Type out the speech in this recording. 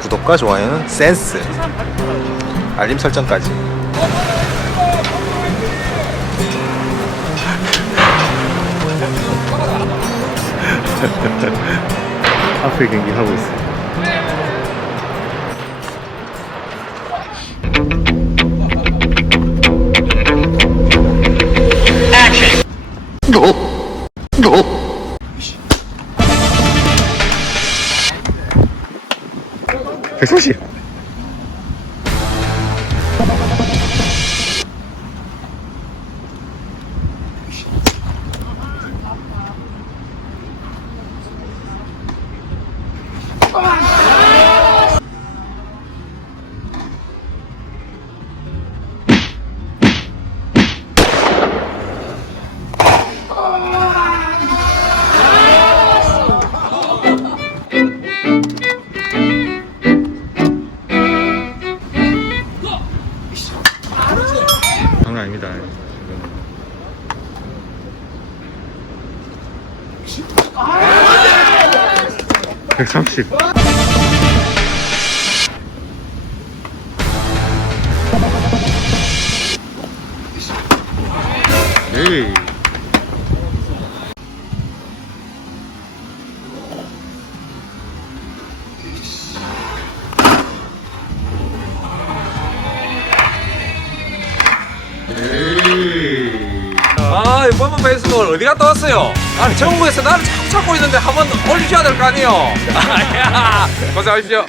구독과 좋아요는 센스. 알림 설정까지. 앞에 경기 하고 있어요. 别出去。啊！ 장난 아닙니다. 백삼십. 에이. 아, 이 뻔뻔 베이스볼 어디 갔다 왔어요? 아니, 정부에서 나를 자꾸 찾고 있는데 한번 올리셔야 될 거 아니에요? 고생하십시오.